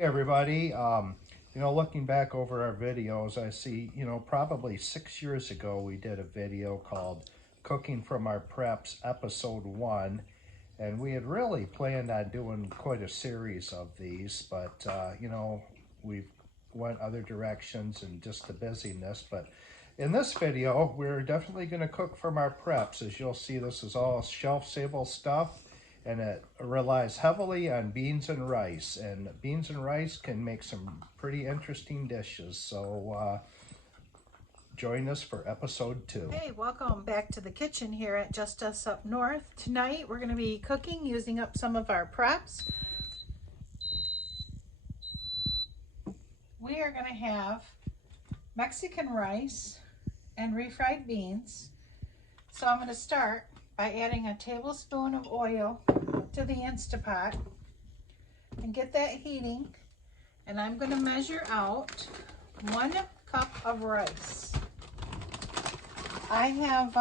Hey everybody, looking back over our videos, I see, probably 6 years ago we did a video called Cooking from Our Preps Episode 1, and we had really planned on doing quite a series of these, but, we've went other directions and just the busyness, but in this video, we're definitely going to cook from our preps. As you'll see, this is all shelf-stable stuff, and it relies heavily on beans and rice. And beans and rice can make some pretty interesting dishes. So join us for episode 2. Hey, welcome back to the kitchen here at Just Us Up North. Tonight we're going to be cooking using up some of our preps. We are going to have Mexican rice and refried beans. So I'm going to start by adding a tablespoon of oil to the Instapot and get that heating, and I'm going to measure out 1 cup of rice. I have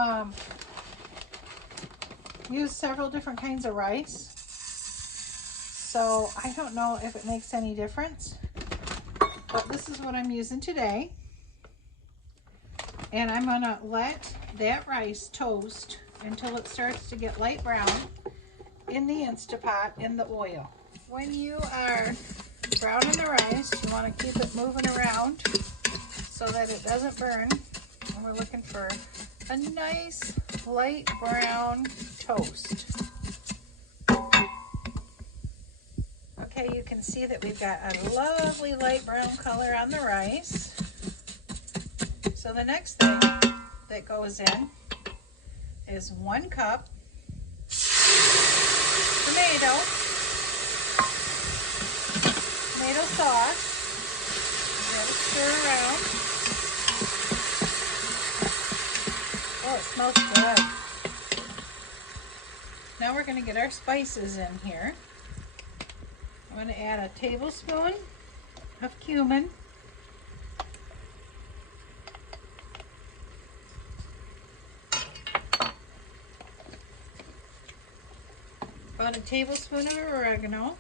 used several different kinds of rice, so I don't know if it makes any difference, but this is what I'm using today. And I'm going to let that rice toast until it starts to get light brown in the Instapot in the oil. When you are browning the rice, you want to keep it moving around so that it doesn't burn. And we're looking for a nice light brown toast. Okay, you can see that we've got a lovely light brown color on the rice. So the next thing that goes in is 1 cup tomato sauce. You gotta stir around. Oh, it smells good. Now we're gonna get our spices in here. I'm gonna add a tablespoon of cumin. About a tablespoon of oregano.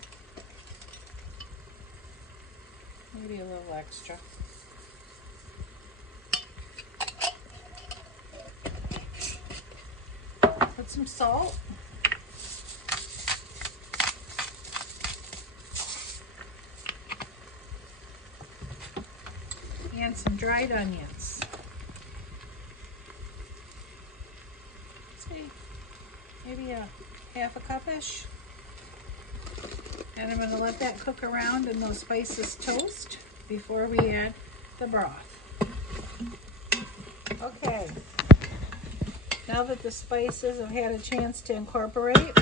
Maybe a little extra. Put some salt. And some dried onions. See, maybe a half a cup-ish. And I'm going to let that cook around and those spices toast before we add the broth. Okay, now that the spices have had a chance to incorporate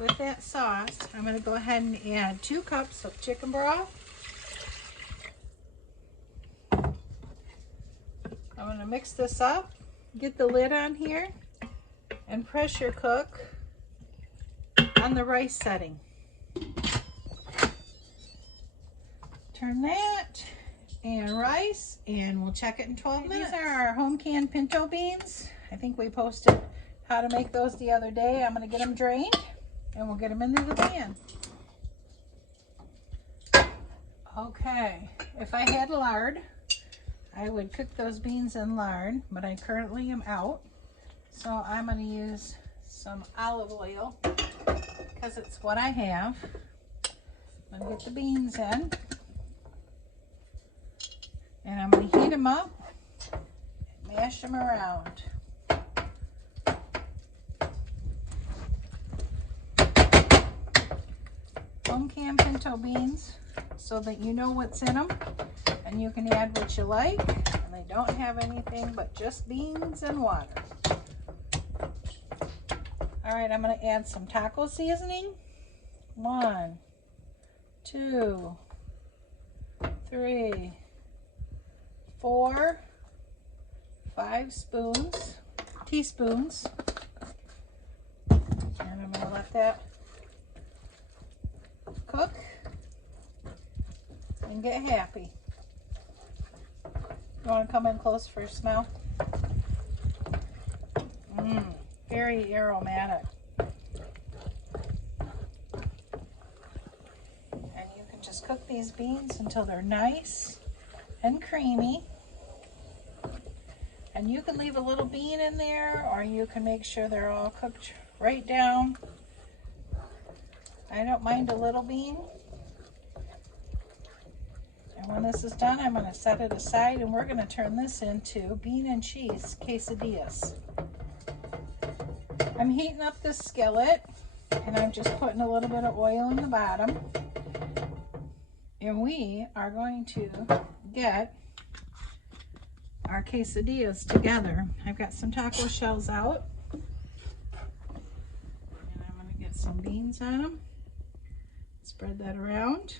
with that sauce, I'm going to go ahead and add 2 cups of chicken broth. I'm going to mix this up, get the lid on here, and pressure cook on the rice setting. Turn that and rice, and we'll check it in 12 minutes. These are our home canned pinto beans. I think we posted how to make those the other day. I'm going to get them drained and we'll get them into the pan. Okay, if I had lard, I would cook those beans in lard, but I currently am out. So I'm going to use some olive oil because it's what I have. I'm going to get the beans in. And I'm going to heat them up and mash them around. Home canned pinto beans so that you know what's in them and you can add what you like. And they don't have anything but just beans and water. All right, I'm going to add some taco seasoning. 1, 2, 3, 4, 5 teaspoons. And I'm going to let that cook and get happy. You want to come in close for a smell? Very aromatic. just cook these beans until they're nice and creamy. And you can leave a little bean in there, or you can make sure they're all cooked right down. I don't mind a little bean. And when this is done, I'm going to set it aside, and we're going to turn this into bean and cheese quesadillas. I'm heating up this skillet, and I'm just putting a little bit of oil in the bottom. And we are going to get our quesadillas together. I've got some taco shells out, and I'm going to get some beans on them. Spread that around.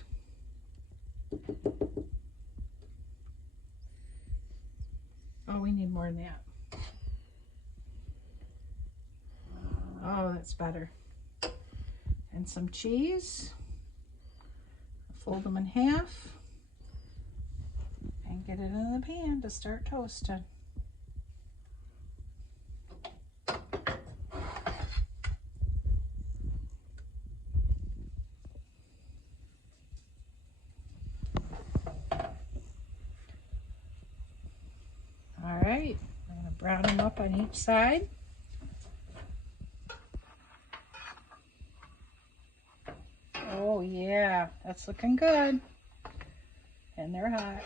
Oh, we need more than that. Oh, that's better. And some cheese. Fold them in half and get it in the pan to start toasting. All right, I'm going to brown them up on each side. Oh yeah, that's looking good. And they're hot.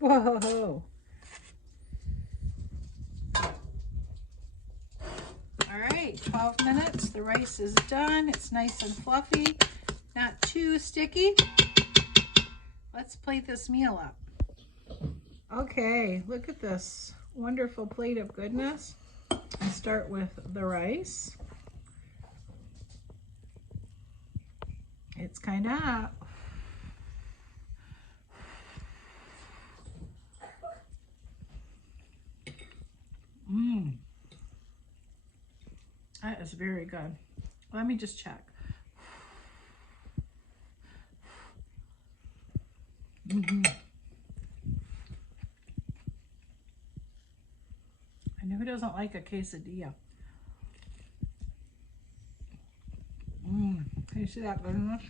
Whoa. All right, 12 minutes. The rice is done. It's nice and fluffy, not too sticky. Let's plate this meal up. Okay, look at this wonderful plate of goodness. I start with the rice. It's kind of hot. That is very good. Let me just check. And who doesn't like a quesadilla? Can you see that goodness?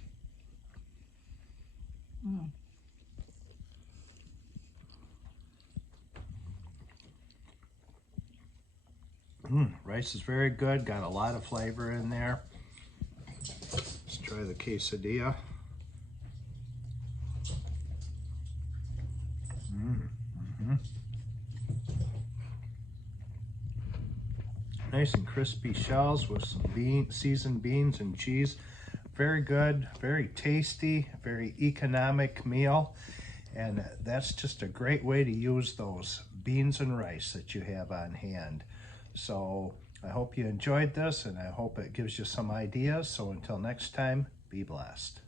Rice is very good, got a lot of flavor in there. Let's try the quesadilla. Nice and crispy shells with some seasoned beans and cheese. Very good, very tasty, very economic meal. And that's just a great way to use those beans and rice that you have on hand. So I hope you enjoyed this, and I hope it gives you some ideas. So until next time, be blessed.